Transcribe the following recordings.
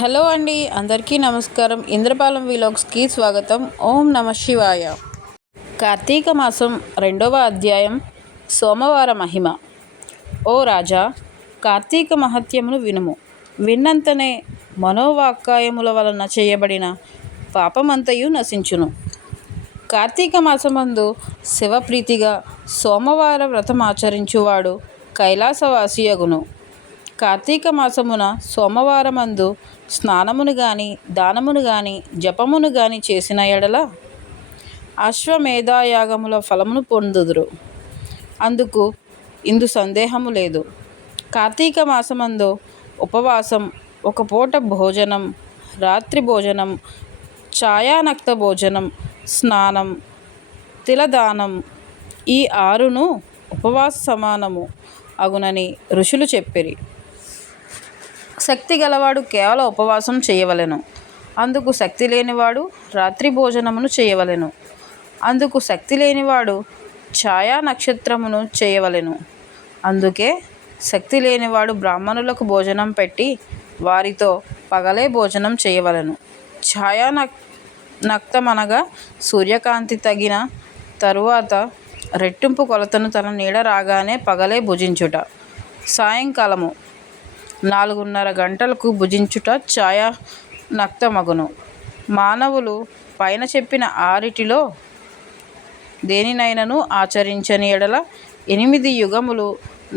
Hello అండి, అందరికీ నమస్కారం. ఇంద్రపాలెం వీలాగ్స్కి స్వాగతం. ఓం నమ శివాయ. కార్తీక మాసం 2వ అధ్యాయం. సోమవార మహిమ. ఓ రాజా, కార్తీక మహత్యమును వినుము. విన్నంతనే మనోవాక్కాయముల వలన చేయబడిన పాపమంతయు నశించును. కార్తీక మాసమందు శివప్రీతిగా సోమవార వ్రతమాచరించువాడు కైలాసవాసియగును. కార్తీక మాసమున సోమవారమందు స్నానమును గాని దానమును గాని జపమును గాని చేసిన ఎడల అశ్వమేధాయాగముల ఫలమును పొందుదురు. అందుకు ఇందు సందేహము లేదు. కార్తీక మాసమందు ఉపవాసం, ఒక పూట భోజనం, రాత్రి భోజనం, ఛాయానక్త భోజనం, స్నానం, తిలదానం, ఈ 6ను ఉపవాస సమానము అగునని ఋషులు చెప్పిరి. శక్తి గలవాడు కేవలం ఉపవాసం చేయవలెను. అందుకు శక్తి లేనివాడు రాత్రి భోజనమును చేయవలెను. అందుకు శక్తి లేనివాడు ఛాయా నక్షత్రమును చేయవలెను. అందుకే శక్తి లేనివాడు బ్రాహ్మణులకు భోజనం పెట్టి వారితో పగలే భోజనం చేయవలెను. ఛాయా నక్తమనగా సూర్యకాంతి తగిన తరువాత రెట్టింపు కొలతను తన నీడ రాగానే పగలే భుజించుట. సాయంకాలము 4:30 గంటలకు భుజించుట ఛాయా నక్తమగును. మానవులు పైన చెప్పిన 6టిలో దేనినైనను ఆచరించని ఎడల 8 యుగములు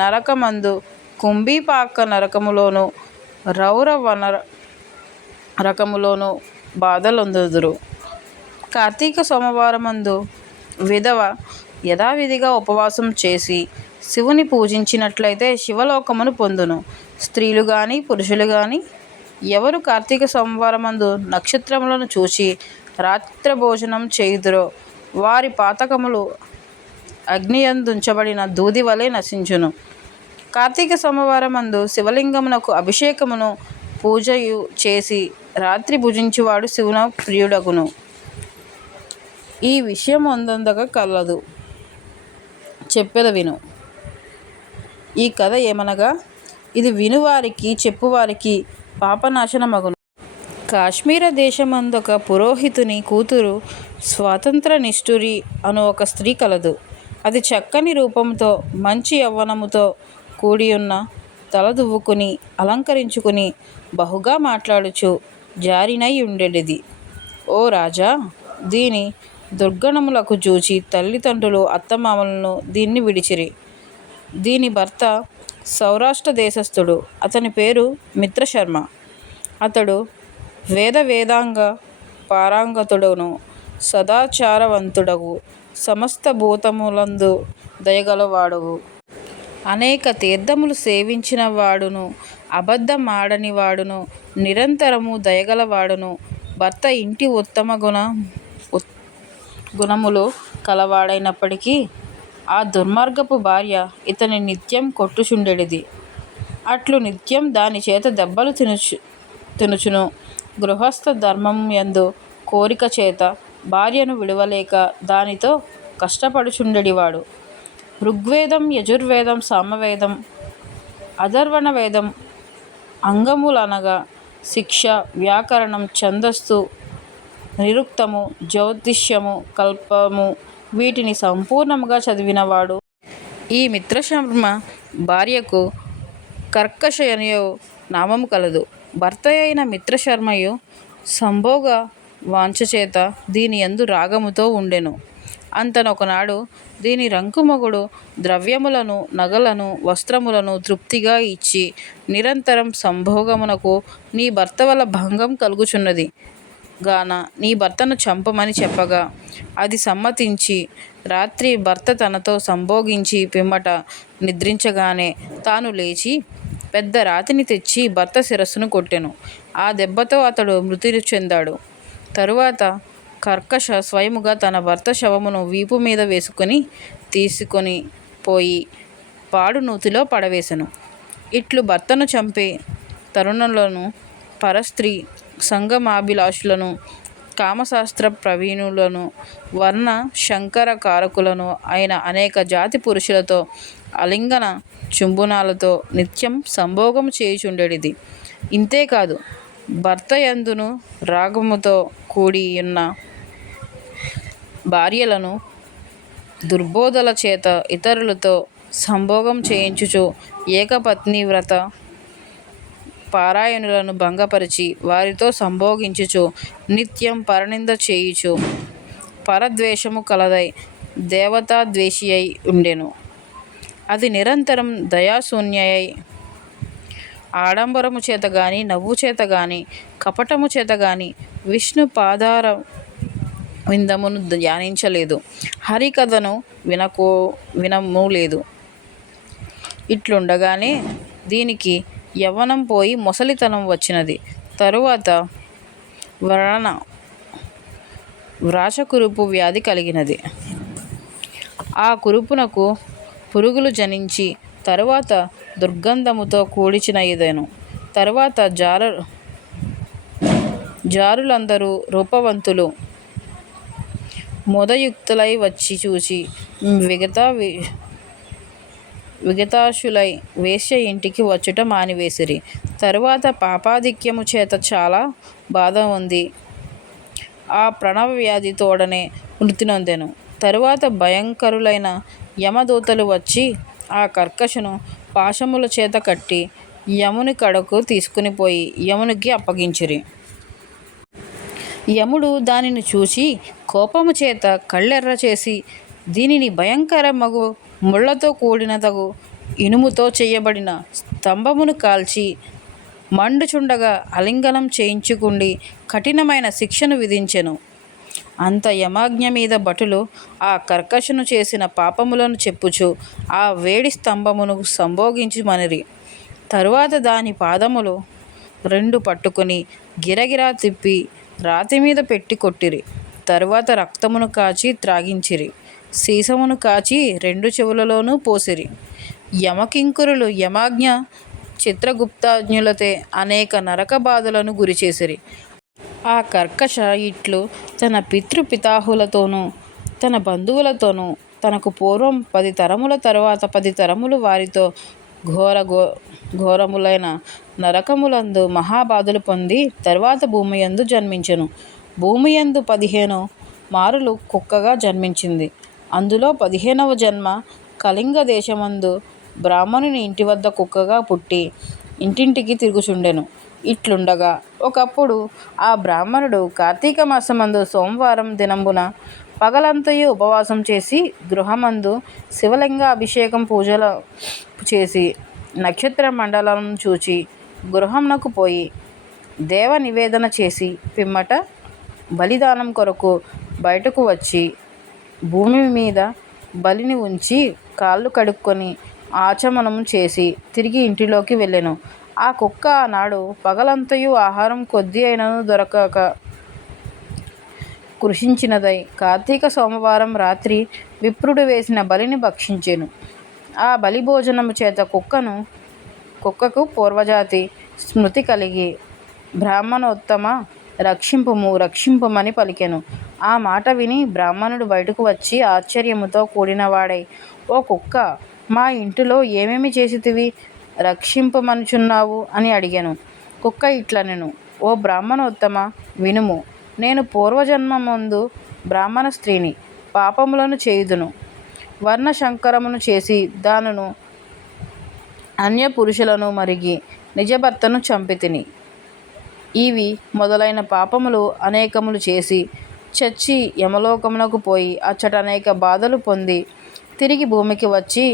నరకమందు కుంభీపాక నరకములోను రౌరవ నరకములోను బాధలొందుదురు. కార్తీక సోమవారమందు విధవ యథావిధిగా ఉపవాసం చేసి శివుని పూజించినట్లయితే శివలోకమును పొందును. స్త్రీలు గాని పురుషులు గాని ఎవరు కార్తీక సోమవారమందు నక్షత్రములను చూచి రాత్రి భోజనం చేయుదురో వారి పాతకములు అగ్నియందుంచబడిన దూది వలె నశించును. కార్తీక సోమవారమందు శివలింగమునకు అభిషేకమును పూజయు చేసి రాత్రి భుజించువాడు శివున ప్రియుడగును. ఈ విషయం అందందగా కలదు, చెప్పెద విను. ఈ కథ ఏమనగా, ఇది వినువారికి చెప్పువారికి పాపనాశనమగును. కాశ్మీర దేశమందొక పురోహితుని కూతురు స్వాతంత్ర నిష్ఠురి అను ఒక స్త్రీ కలదు. అది చక్కని రూపంతో మంచి యవ్వనముతో కూడియున్న, తల దువ్వుకుని అలంకరించుకుని బహుగా మాట్లాడుచు జారినై ఉండేది. ఓ రాజా, దీని దుర్గణములకు చూచి తల్లిదండ్రులు అత్తమామలను దీన్ని విడిచిరి. దీని భర్త సౌరాష్ట్ర దేశస్థుడు. అతని పేరు మిత్రశర్మ. అతడు వేదాంగ పారంగతుడును, సదాచారవంతుడగు, సమస్త భూతములందు దయగలవాడుగు, అనేక తీర్థములు సేవించిన వాడును, అబద్ధమాడని వాడును, నిరంతరము దయగలవాడును, భర్త ఇంటి ఉత్తమ గుణములు కలవాడైనప్పటికీ ఆ దుర్మార్గపు భార్య ఇతని నిత్యం కొట్టుచుండెడిది. అట్లు నిత్యం దాని చేత దెబ్బలు తినుచును. గృహస్థ ధర్మం యందు కోరిక చేత భార్యను విడువలేక దానితో కష్టపడుచుండెడివాడు. ఋగ్వేదం, యజుర్వేదం, సామవేదం, అథర్వణ వేదం అంగములనగా శిక్ష, వ్యాకరణం, ఛందస్సు, నిరుక్తము, జ్యోతిష్యము, కల్పము వీటిని సంపూర్ణముగా చదివినవాడు. ఈ మిత్రశర్మ భార్యకు కర్కశయనియు నామము కలదు. భర్త అయిన మిత్రశర్మయు సంభోగ వాంఛచేత దీని యందు రాగముతో ఉండెను. అంతనొకనాడు దీని రంకుమొగుడు ద్రవ్యములను, నగలను, వస్త్రములను తృప్తిగా ఇచ్చి, నిరంతరం సంభోగమునకు నీ భర్త వల్ల భంగం కలుగుచున్నది గాన నీ భర్తను చంపమని చెప్పగా అది సమ్మతించి రాత్రి భర్త తనతో సంభోగించి పిమ్మట నిద్రించగానే తాను లేచి పెద్ద రాతిని తెచ్చి భర్త శిరస్సును కొట్టెను. ఆ దెబ్బతో అతడు మృతి చెందాడు. తరువాత కర్కశ స్వయముగా తన భర్త శవమును వీపు మీద తీసుకొని పోయి పాడు నూతిలో పడవేశను. ఇట్లు భర్తను చంపే తరుణులను, పరస్త్రీ సంగమాభిలాషులను, కామశాస్త్ర ప్రవీణులను, వర్ణ శంకర కారకులను అయిన అనేక జాతి పురుషులతో అలింగన చుంబనాలతో నిత్యం సంభోగము చేయుచుండెడిది. ఇంతేకాదు, భర్త యందును రాగముతో కూడి ఉన్న భార్యలను దుర్బోధల చేత ఇతరులతో సంభోగం చేయించుచు ఏకపత్ని వ్రత పారాయణులను భంగపరిచి వారితో సంభోగించుచు నిత్యం పరనింద చేయుచు పరద్వేషము కలదై దేవతాద్వేషి అయి ఉండెను. అది నిరంతరం దయాశూన్యై ఆడంబరము చేత గాని నవ్వు చేత గాని కపటము చేత గాని విష్ణు పాదార విందమును ధ్యానించలేదు, హరికథను వినము లేదు. ఇట్లుండగానే దీనికి యవ్వనం పోయి మొసలితనం వచ్చినది. తరువాత వ్రాషకురుపు వ్యాధి కలిగినది. ఆ కురుపునకు పురుగులు జనించి తరువాత దుర్గంధముతో కూడిచినదెను. తరువాత జారులందరూ రూపవంతులు మోదయుక్తులై వచ్చి చూచి విగతాశులై వేశ్య ఇంటికి వచ్చుట మానివేసిరి. తరువాత పాపాధిక్యము చేత చాలా బాధ ఉంది ఆ ప్రణవ వ్యాధి తోడనే మృతి నొందెను. తరువాత భయంకరులైన యమదూతలు వచ్చి ఆ కర్కశను పాశముల చేత కట్టి యముని కడకు తీసుకుని పోయి యమునికి అప్పగించిరి. యముడు దానిని చూచి కోపము చేత కళ్ళెర్ర చేసి దీనిని భయంకరమగు ముళ్లతో కూడినదగు ఇనుముతో చేయబడిన స్తంభమును కాల్చి మండుచుండగా ఆలింగనం చేయించుకుండి కఠినమైన శిక్షను విధించెను. అంత యమాజ్ఞ మీద భటులు ఆ కర్కశను చేసిన పాపములను చెప్పుచు ఆ వేడి స్తంభమును సంభోగించుమనిరి. తరువాత దాని పాదములు రెండు పట్టుకుని గిరగిరా తిప్పి రాతి మీద పెట్టి కొట్టిరి. తరువాత రక్తమును కాచి త్రాగించిరి. సీసమును కాచి రెండు చెవులలోనూ పోసిరి. యమకింకరులు యమాజ్ఞ చిత్రగుప్తాజ్ఞులతే అనేక నరక బాధలను గురిచేసిరి. ఆ కర్కశ ఇట్లు తన పితృపితాహులతోనూ తన బంధువులతోనూ తనకు పూర్వం 10 తరముల తరువాత 10 తరములు వారితో ఘోరములైన నరకములందు మహాబాధలు పొంది తరువాత భూమియందు జన్మించెను. భూమియందు 15 మారులు కుక్కగా జన్మించింది. అందులో 15వ జన్మ కళింగ దేశమందు బ్రాహ్మణుని ఇంటి వద్ద కుక్కగా పుట్టి ఇంటింటికి తిరుగుచుండెను. ఇట్లుండగా ఒకప్పుడు ఆ బ్రాహ్మణుడు కార్తీక మాసమందు సోమవారం దినంబున పగలంతయు ఉపవాసం చేసి గృహమందు శివలింగ అభిషేకం పూజలు చేసి నక్షత్ర మండలం చూచి గృహంనకు పోయి దేవ నివేదన చేసి పిమ్మట బలిదానం కొరకు బయటకు వచ్చి భూమి మీద బలిని ఉంచి కాళ్ళు కడుక్కొని ఆచమనం చేసి తిరిగి ఇంటిలోకి వెళ్ళెను. ఆ కుక్క ఆనాడు పగలంతయు ఆహారం కొద్ది అయినను దొరకక కృషించినదై కార్తీక సోమవారం రాత్రి విప్రుడు వేసిన బలిని భక్షించెను. ఆ బలి భోజనము చేత కుక్కకు పూర్వజాతి స్మృతి కలిగి బ్రాహ్మణోత్తమ రక్షింపుమని పలికెను. ఆ మాట విని బ్రాహ్మణుడు బయటకు వచ్చి ఆశ్చర్యముతో కూడినవాడై, ఓ కుక్క, మా ఇంటిలో ఏమేమి చేసితివి, రక్షింపమనుచున్నావు అని అడిగాను. కుక్క ఇట్లనెను, ఓ బ్రాహ్మణోత్తమ, వినుము. నేను పూర్వజన్మమందు బ్రాహ్మణ స్త్రీని. పాపములను చేయుదును, వర్ణశంకరమును చేసి దానును అన్య పురుషులను మరిగి నిజభర్తను చంపితిని. ఇవి మొదలైన పాపములు అనేకములు చేసి చచ్చి యమలోకమునకు పోయి అచ్చట అనేక బాధలు పొంది తిరిగి భూమికి వచ్చి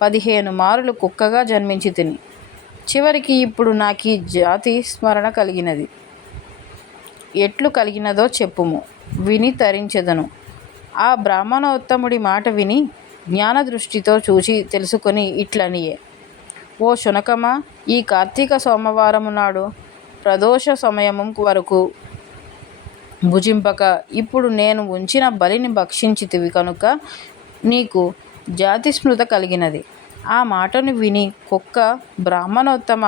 15 మారులు కుక్కగా జన్మించి తిని చివరికి ఇప్పుడు నాకీ జాతి స్మరణ కలిగినది. ఎట్లు కలిగినదో చెప్పుము, విని తరించెదను. ఆ బ్రాహ్మణోత్తముడి మాట విని జ్ఞానదృష్టితో చూచి తెలుసుకొని ఇట్లనియే, ఓ శునకమా, ఈ కార్తీక సోమవారము నాడు ప్రదోష సమయము వరకు భుజింపక ఇప్పుడు నేను ఉంచిన బలిని భక్షించితివి కనుక నీకు జాతి స్మృత కలిగినది. ఆ మాటను విని కుక్క, బ్రాహ్మణోత్తమ,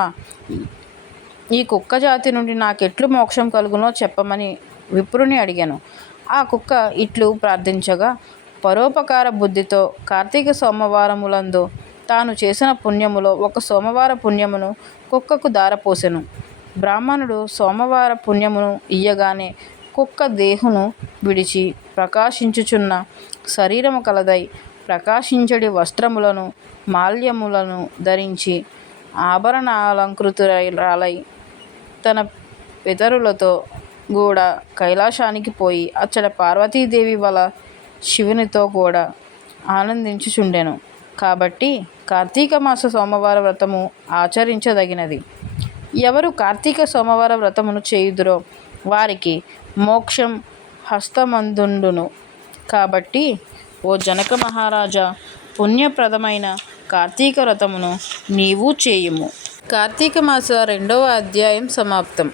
ఈ కుక్క జాతి నుండి నాకెట్లు మోక్షం కలుగునో చెప్పమని విప్రుని అడిగాను. ఆ కుక్క ఇట్లు ప్రార్థించగా పరోపకార బుద్ధితో కార్తీక సోమవారములందు తాను చేసిన పుణ్యములో ఒక సోమవార పుణ్యమును కుక్కకు దారపోసెను. బ్రాహ్మణుడు సోమవార పుణ్యమును ఇయ్యగానే కుక్క దేహును విడిచి ప్రకాశించుచున్న శరీరము కలదై ప్రకాశించడి వస్త్రములను మాల్యములను ధరించి ఆభరణాలంకృతురాలై తన పితరులతో కూడా కైలాసానికి పోయి అచ్చట పార్వతీదేవి వల శివునితో కూడా ఆనందించుచుండెను. కాబట్టి కార్తీక మాస సోమవార వ్రతము ఆచరించదగినది. ఎవరు కార్తీక సోమవార వ్రతమును చేయుదురో వారికి మోక్షం హస్తమందుండును. కాబట్టి ఓ జనక మహారాజా, పుణ్యప్రదమైన కార్తీక వ్రతమును నీవు చేయుము. కార్తీక మాస 2వ అధ్యాయం సమాప్తం.